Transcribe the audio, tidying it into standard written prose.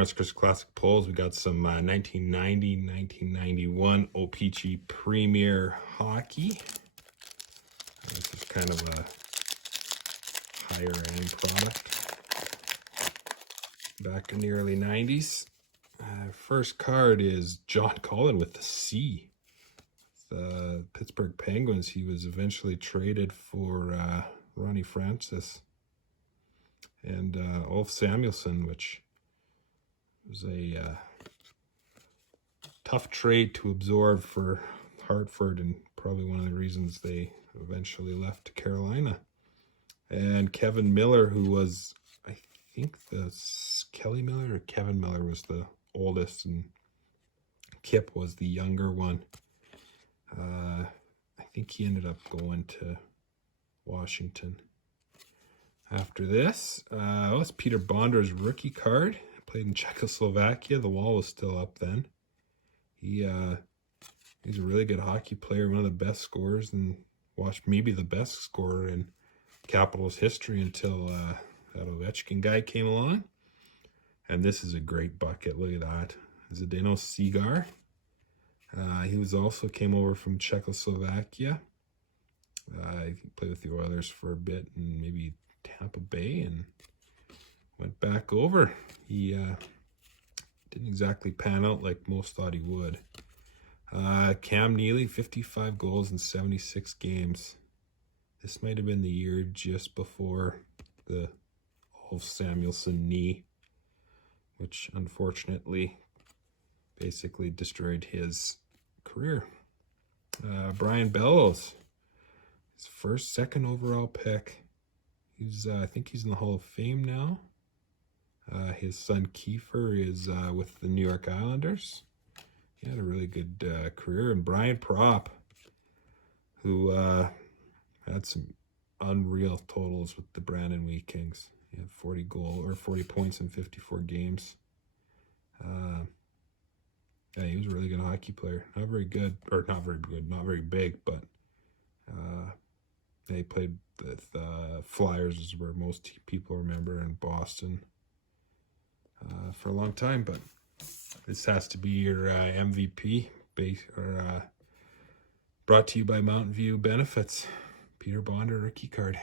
Huskers Classic Pulls. We got some 1990, 1991 OPC Premier hockey. This is kind of a higher end product back in the early 90s. First card is John Cullen with the C. The Pittsburgh Penguins. He was eventually traded for Ronnie Francis and Ulf Samuelsson, which was a tough trade to absorb for Hartford, and probably one of the reasons they eventually left to Carolina. And Kevin Miller, who was, I think Kelly Miller or Kevin Miller was the oldest, and Kip was the younger one. I think he ended up going to Washington. After this, it's Peter Bondar's rookie card. Played in Czechoslovakia. The wall was still up then. He's a really good hockey player, one of the best scorers, and maybe the best scorer in Capitals history until that Ovechkin guy came along. And this is a great bucket. Look at that. Zdeno Cigar. He also came over from Czechoslovakia. He played with the Oilers for a bit and maybe Tampa Bay, and went back over. He didn't exactly pan out like most thought he would. Cam Neely, 55 goals in 76 games. This might have been the year just before the Ulf Samuelsson knee, which unfortunately basically destroyed his career. Brian Bellows, his second overall pick. I think he's in the Hall of Fame now. His son Kiefer is with the New York Islanders. He had a really good career. And Brian Propp, who had some unreal totals with the Brandon Wheat Kings. He had 40 points in 54 games. Yeah, he was a really good hockey player. Not very good, not very big, but he played with Flyers, is where most people remember, in Boston for a long time. But this has to be your MVP, brought to you by Mountain View Benefits. Peter Bondar rookie card.